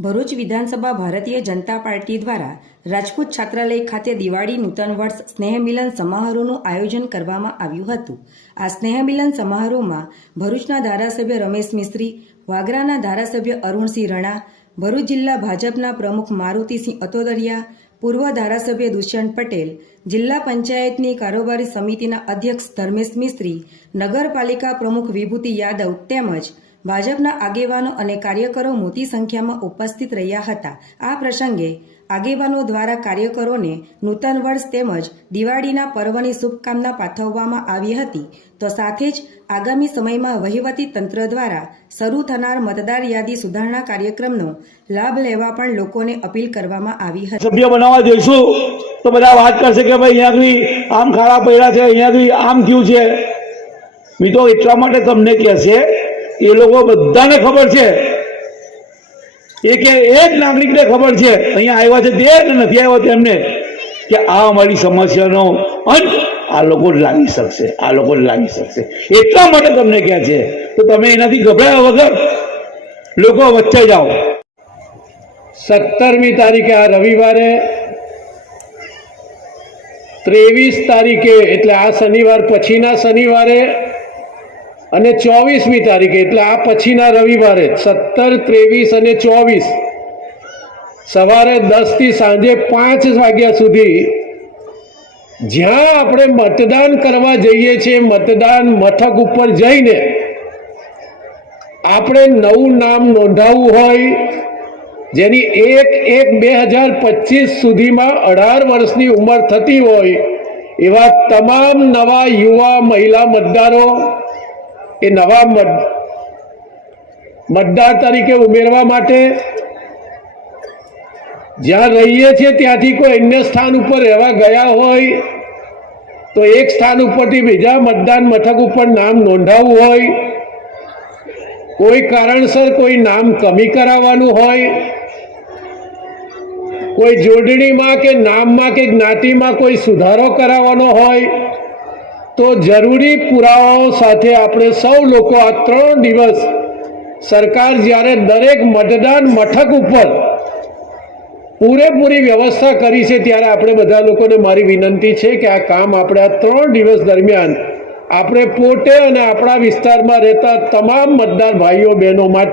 ભરૂચ વિધાનસભા ભારતીય જનતા પાર્ટી દ્વારા રાજપૂત છાત્રાલય ખાતે દિવાળી નૂતન વર્ષ સ્નેહમિલન સમારોહનું આયોજન કરવામાં આવ્યું હતું. આ સ્નેહમિલન સમારોહમાં ભરૂચના ધારાસભ્ય રમેશ મિસ્ત્રી, વાગરાના ધારાસભ્ય અરુણસિંહ રણા, ભરૂચ જિલ્લા ભાજપના પ્રમુખ મારુતિસિંહ અતોદરિયા, પૂર્વ ધારાસભ્ય દુષ્યંત પટેલ, જિલ્લા પંચાયતની કારોબારી સમિતિના અધ્યક્ષ ધર્મેશ મિસ્ત્રી, નગરપાલિકા પ્રમુખ વિભૂતિ યાદવ તેમજ ભાજપના આગેવાનો અને કાર્યકરો મોટી સંખ્યામાં ઉપસ્થિત રહ્યા હતા. આ પ્રસંગે આગેવાનો દ્વારા કાર્યકરોને નૂતન વર્ષ તેમજ દિવાળીના પર્વની શુભકામના પાઠવવામાં આવી હતી. તો સાથે જ આગામી સમયમાં વહીવટી તંત્ર દ્વારા શરૂ થનાર મતદાર યાદી સુધારણા કાર્યક્રમનો લાભ લેવા પણ લોકોને અપીલ કરવામાં આવી હતી. સભ્ય બનાવવા જઈશું તો બધા વાત કરશે કે ભાઈ અહીંયાથી આમ ખાડા પડ્યા છે, અહીંયાથી આમ થયું છે. મિત્રો, એટલા માટે તમને કહેશે એ લોકો બધાને ખબર છે. એ એક એક નાગરિકને ખબર છે. અહીંયા આવ્યા છે તે નથી આવ્યા તેમને. કે આ અમારી સમસ્યાનો અંત આ લોકો લાગી શકશે, આ લોકો લાગી શકશે. એટલા માટે તમને કહે છે. તો તમે એનાથી ગભરાયા વગર લોકો વચ્ચે જાઓ. સત્તરમી તારીખે આ રવિવારે, ત્રેવીસ તારીખે, એટલે આ શનિવાર પછીના શનિવારે અને ચોવીસમી તારીખે, એટલે આ પછીના રવિવારે, સત્તર, ત્રેવીસ અને ચોવીસ. સવારે દસથી સાંજે પાંચ વાગ્યા સુધી જ્યાં આપણે મતદાન કરવા જઈએ છીએ, મતદાન મથક ઉપર જઈને, આપણે નવું નામ નોંધાવવું હોય, જેની એક એક બે હજાર પચીસ સુધીમાં અઢાર વર્ષની ઉંમર થતી હોય, એવા તમામ નવા યુવા મહિલા મતદારો એ નવા મત મતદાર તરીકે ઉમેરવા માટે જ્યાં રહીએ છીએ ત્યાંથી કોઈ અન્ય સ્થાન ઉપર રહેવા ગયા હોય, તો એક સ્થાન ઉપરથી બીજા મતદાન મથક ઉપર નામ નોંધાવવું હોય, કોઈ કારણસર કોઈ નામ કમી કરાવવાનું હોય, કોઈ જોડણીમાં કે નામમાં કે જ્ઞાતિમાં કોઈ સુધારો કરાવવાનો હોય તો જરૂરી પુરાવાઓ સાથે આપણે સૌ લોકો આ ત્રણ દિવસ સરકાર જ્યારે દરેક મતદાન મથક ઉપર પૂરેપૂરી વ્યવસ્થા કરી છે ત્યારે આપણે બધા લોકોને મારી વિનંતી છે કે આ કામ આપણે આ ત્રણ દિવસ દરમિયાન આપણે પોતે અને આપણા વિસ્તારમાં રહેતા તમામ મતદાર ભાઈઓ બહેનો માટે